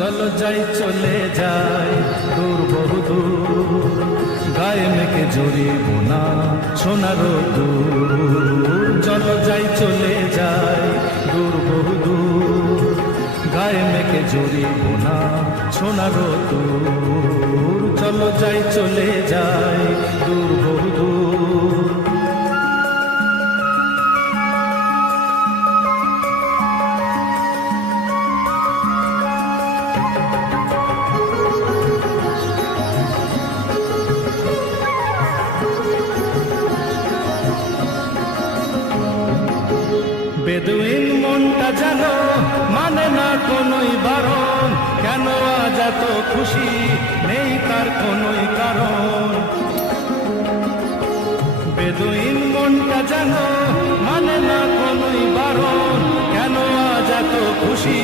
চলো যাই চলে যাই দূর বহু দূর, গায়ে মেঘে জড়িব না সোনার দূর। চলো যাই চলে যাই দূর বহু দূর, গায়ে মেঘে জড়িব না সোনার দূর। চলো যাই চলে যাই দূর বহু দূর। বেদুইন মনটা যেন মানে না কোনোই বারণ, কেন আজ এত খুশি নেই তার কোনোই কারণ। বেদুইন মনটা যেন মানে না কোনোই বারণ, কেন আজ এত খুশি